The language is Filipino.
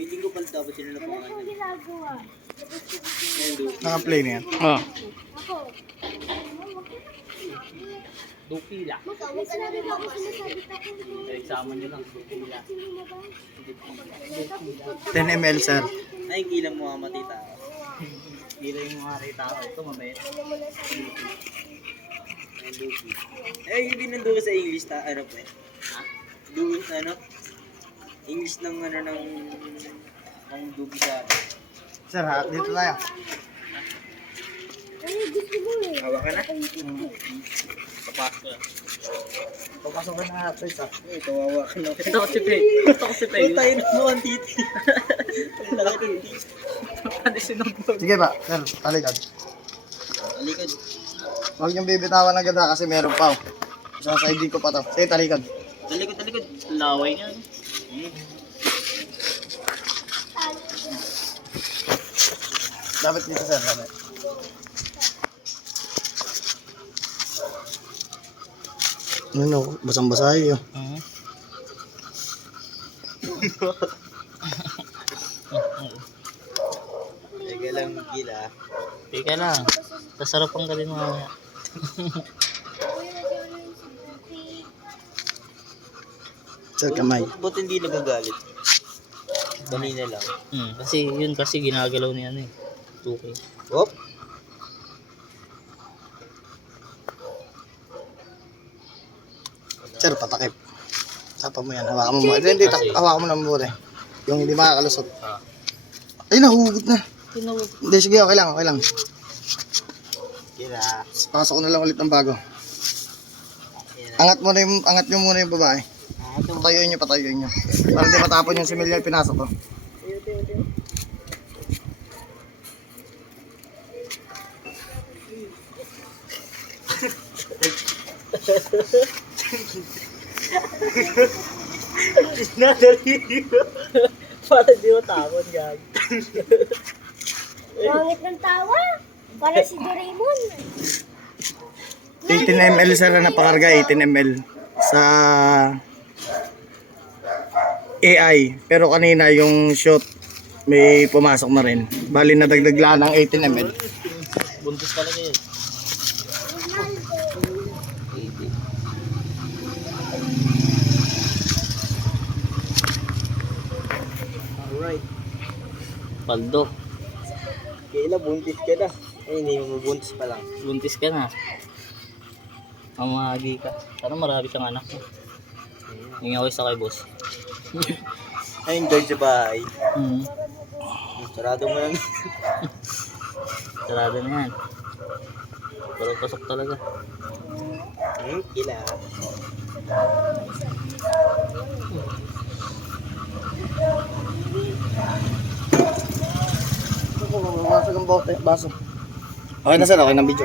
Feeling ko pala dapat sila na pangalan. Ano ginagawa? Naka-play na yan. Oh. Ako. Dukila. Huwag ka namin ako sinasabi ka kung Sa examen nyo lang, dukila. 10 ml, sir. Ay, kilang mo mga matita. Kila yung mga rita ako. Ito, mamaya. Ay, duki. Eh, hindi nang duki sa English, ano pa eh. Ha? Duki, ano? English ng, ano, ng duki sa akin. Sir, ha? Dito tayo. Ay, gusto mo eh. Hawa ka na? Papasok ka. Papasok ka na natin, sir. Uy, kawawa ka na. Ito kasi Peg. Ito kasi Peg. Uy, tayo na mo ang titi. Ang laki ng titi. Ano sinugbog? Sige ba, sir, talikod. Alikod. Huwag yung bibitawan agad ha, kasi meron pa. Sasaidin ko pa to. Sige, talikod. Talikod, talikod. Laway niya. Dapat dito, sir. Dapat. Ano, basang-basa yun. Teka lang, gila. Teka lang. Sasarapan ka din mamaya. Sir, kamay. Ba't hindi nagagalit? Kanina lang. Kasi yun kasi ginagalaw niya ano eh. 2K. Whoop! Sir, patakip. Sapa mo yan. Hawakan mo mo. Hindi, hawakan mo lang mabuti. Yung hindi makakalusot. Ay, nahugot na. Hindi, sige, okay lang, okay lang. Kira. Pasok ko na lang ulit ng bago. Angat nyo muna yung babae. Patayuin nyo. Para hindi matapon yung similya yung pinasok ko. Nadali. Para di mo tapon gag. Pangit ng tawa. Para si Doraemon. 18 ml sir na napakarga, 18 ml sa AI. Pero kanina yung shot may pumasok na rin. Bali nadagdag lang ng 18 ml. Buntis talaga yun. Alright. Paldo. Kailan buntis ka na? Ay, hindi mo buntis pa lang. Buntis ka na. Ang mahagi ka. Sana marami siyang anak. Hindi ako isa kay boss. Ay, enjoy sa bahay. Hmm. Sarado mo lang. Sarado na yan. Pero pasok talaga. Kila. Basag ang baso. Okay na sir, okay na video.